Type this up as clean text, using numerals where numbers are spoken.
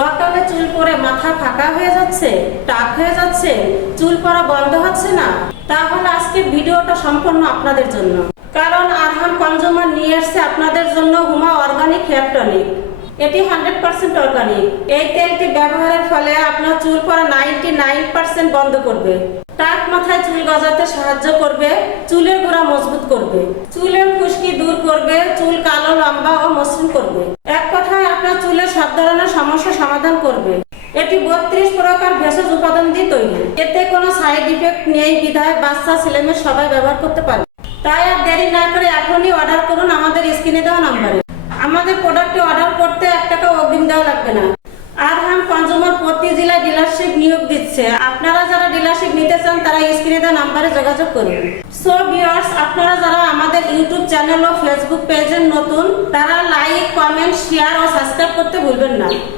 অকালে চুল পড়ে মাথা ফাঁকা হয়ে যাচ্ছে, টাক হয়ে যাচ্ছে, চুল পড়া বন্ধ হচ্ছে না, তাহলে আজকে ভিডিওটা সম্পূর্ণ আপনাদের জন্য। কারণ আরহাম কনজিউমার নিয়ে এসেছে আপনাদের জন্য হুমা অর্গানিক হেয়ার টনিক। এটি 100% অর্গানিক। এই তেলটি ব্যবহারের ফলে আপনার চুল পড়া 99% বন্ধ করবে, টাক মাথায় চুল গজাতে সাহায্য করবে, চুলের গোড়া মজবুত করবে, চুলের খুশকি দূর করবে, চুল কালো লম্বা ও মসৃণ করবে। এক কথায় আপনার চুলের সব ধরনের সমস্যা সমাধান করবে। এটি 32 প্রকার ভেষজ উপাদান দিয়ে তৈরি। এতে কোনো সাইড ইফেক্ট নেই বিধায় বাচ্চা ছেলেমেয়ে সবাই ব্যবহার করতে পারে। তাই আর দেরি না করে এখনই অর্ডার করুন আমাদের স্ক্রিনে দেওয়া নম্বরে। আমাদের প্রোডাক্টটি অর্ডার করতে 1 টাকা অগ্রিম দেওয়া লাগবে না। আরহাম কনজিউমার প্রতি জেলায় ডিলারশিপ নিয়োগ দিচ্ছে। আপনারা যারা ডিলারশিপ নিতে চান তারা স্ক্রিনে দেওয়া নম্বরে যোগাযোগ করুন। সো ভিউয়ার্স, আপনারা যারা আমাদের ইউটিউব চ্যানেল ও ফেসবুক পেজের নতুন, তারা লাইক, কমেন্ট, শেয়ার ও সাবস্ক্রাইব করতে ভুলবেন না।